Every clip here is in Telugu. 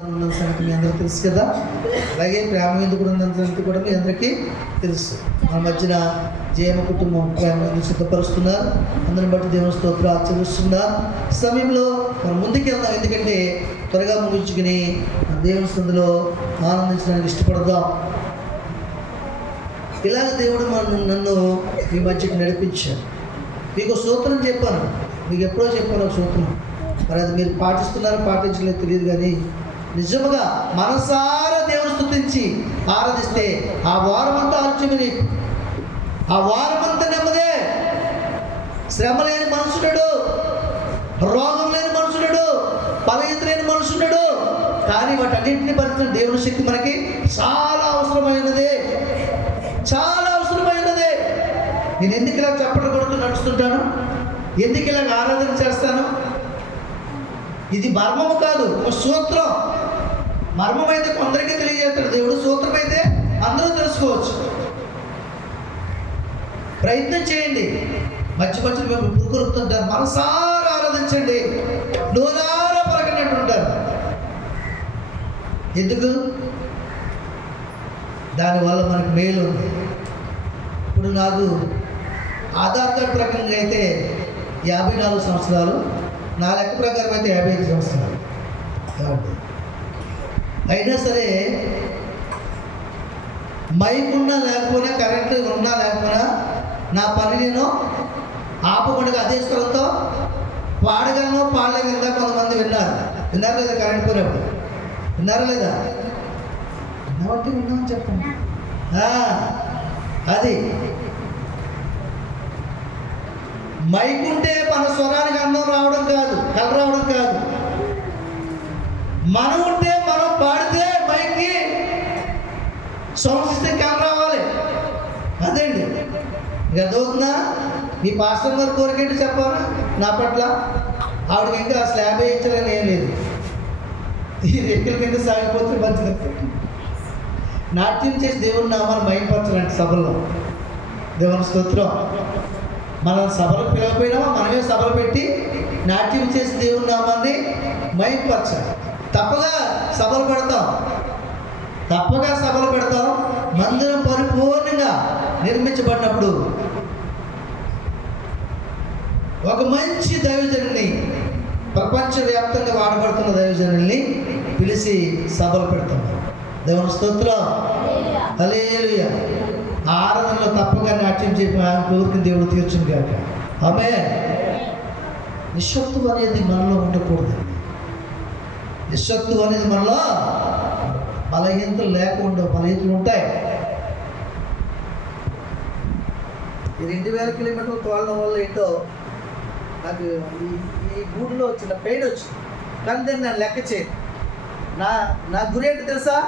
సంగతి మీ అందరికీ తెలుసు కదా. అలాగే ప్రేమ ఎందుకు ఉన్నంత సంగతి కూడా మీ అందరికీ తెలుసు. మన మధ్యన జయమ కుటుంబం ప్రేమ ఎందుకు సిద్ధపరుస్తున్నారు. అందరిని బట్టి దేవుని స్తోత్రాలు ఆచరిస్తున్నారు. సమయంలో మనం ముందుకు వెళ్దాం, ఎందుకంటే త్వరగా ముగించుకుని దేవుని సందులో ఆనందించడానికి ఇష్టపడదాం. ఇలాగ దేవుడు నన్ను మీ మధ్యకి నడిపించాడు. మీకు సూత్రం చెప్పాను, మీకు ఎప్పుడో చెప్పాను ఒక సూత్రం. మరి అది మీరు పాటిస్తున్నారో పాటించలేదు తెలియదు, కానీ నిజముగా మనసారా దేవుని స్తుతించి ఆరాధిస్తే ఆ వారమంతా ఆలోచన నీకు, ఆ వారమంతా నెమ్మదే. శ్రమ లేని మనుషుడు, రోగం లేని మనుషుడు, బలహీనత లేని మనుషుడు. కానీ వాటన్నింటినీ భరించిన దేవుని శక్తి మనకి చాలా అవసరమైనదే, చాలా అవసరమైనదే. నేను ఎందుకు ఇలా చప్పట్లు కొడుతూ నడుస్తుంటాను, ఎందుకు ఇలాగ ఆరాధన చేస్తాను? ఇది మర్మము కాదు, ఒక సూత్రం. మర్మం అయితే కొందరికీ తెలియజేస్తాడు దేవుడు, సూత్రం అయితే అందరూ తెలుసుకోవచ్చు. ప్రయత్నం చేయండి. మధ్య మధ్యలో మేము పురుకొరుపుతుంటారు, మనసారా ఆరాధించండి, నోరారా పలకనట్టు ఉంటారు. ఎందుకు? దానివల్ల మనకు మేలు ఉంది. ఇప్పుడు నాకు ఆధార్ కార్డు ప్రకారంగా అయితే 54 సంవత్సరాలు, నా లెక్క ప్రకారం అయితే 55 సంవత్సరాలు. కాబట్టి అయినా సరే మైక్ ఉన్నా లేకపోయినా, కరెంటు ఉన్నా లేకపోయినా, నా పని నేను ఆపకుండా అదే స్థలంతో పాడగలను పాడలేగలదా కొంతమంది విన్నారు లేదా? కరెంట్ పోయినప్పుడు విన్నారా లేదా? విన్నామంటే విన్నామని చెప్పండి. అది మైక్ ఉంటే మన స్వరానికి అందం రావడం కాదు, కల రావడం కాదు. మనం ఉంటే మనం పాడితే మైక్కి సౌండ్ సిస్టమ్ కల రావాలి. అదేండి ఇక అదవుతుందా? మీ పాస్టర్ గారు కోరికేంటి చెప్పాలా నా పట్ల? ఆవిడకి ఇంకా స్లాబ్ వేయించాలని ఏం లేదు, ఈ రెక్కల కింద సాగిపోతే మంచిది. నాట్యం చేసి దేవుని నామాన్ని మైపరచాలంటే సభల్లో. దేవుని స్తోత్రం. మనం సభలు పిలవపోయినామా, మనమే సభలు పెట్టి నాట్యం చేసి దేవుని నామాన్ని మైపరచాలి. తప్పగా సభలు పెడతాం, తప్పగా సభలు పెడతాం. మందిరం పరిపూర్ణంగా నిర్మించబడినప్పుడు ఒక మంచి దైవజనుల్ని, ప్రపంచవ్యాప్తంగా వాడబడుతున్న దైవజనుల్ని పిలిచి సభలు పెడతాం. దేవుని స్తోత్రం. హల్లెలూయా. ఆరాధనలో తప్పగా నాట్యం చెప్పి ఆయన కోరికను దేవుడు తీర్చును కాక. ఆమేన్. నిశ్శబ్దం అనేది మనలో ఉండకూడదు. నిశ్శబ్దం అనేది మనలో, బలహీనతలు లేకుండా, బలహీనతలు ఉంటాయి. 2000 కిలోమీటర్లు తోలడం వల్ల ఏంటో నాకు ఈ గూడులో చిన్న పెయిన్ వచ్చింది. కానీ దాన్ని నేను లెక్క చేయను. నా గురి ఏంటి తెలుసా?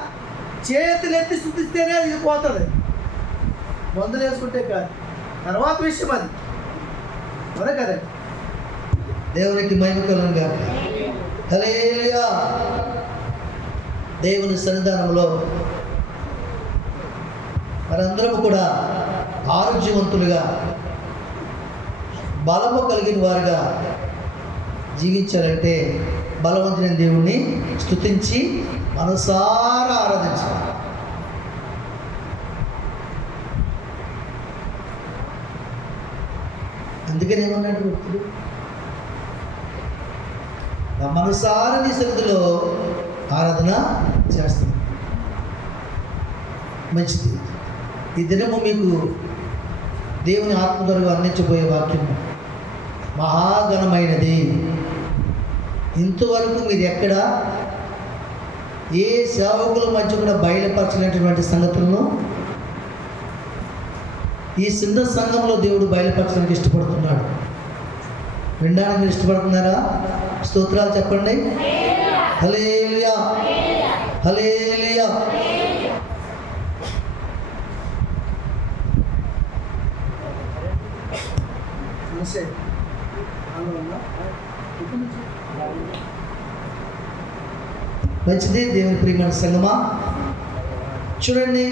చేతులు ఎత్తి స్తుతిస్తేనే ఇది పోతుంది, మందులు వేసుకుంటే కాదు. తర్వాత విషయం అది, మరే కదా. దేవునికి మహిమ కలుగును గాక. హల్లెలూయా. దేవుని సన్నిధానంలో మనందరము కూడా ఆరోగ్యవంతులుగా, బలము కలిగిన వారుగా జీవించాలంటే బలవంతుడైన దేవుణ్ణి స్తుతించి మనసారా ఆరాధించాలి. అందుకని ఏమన్నాడు భక్తుడు? నా మనసారా నీ సన్నిధిలో ఆరాధన చేస్తుంది. మంచిది. ఈ దినము మీకు దేవుని ఆత్మ ద్వారా అందించబోయే వాక్యం మహాఘనమైనది. ఇంతవరకు మీరు ఎక్కడ ఏ సేవకుల మధ్య కూడా బయలుపరచినటువంటి సంగతులను ఈ చిన్న సంఘంలో దేవుడు బయలుపరచడానికి ఇష్టపడుతున్నాడు. వినడానికి మీరు ఇష్టపడుతున్నారా? స్తోత్రాలు చెప్పండి. హల్లెలూయా, హల్లెలూయా. మంచిది. దేవుని ప్రియమైన సంగమా, చూడండి,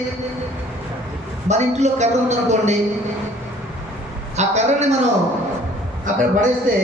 మన ఇంట్లో కర్ర ఉందనుకోండి, ఆ కర్రని మనం అక్కడ పడేస్తే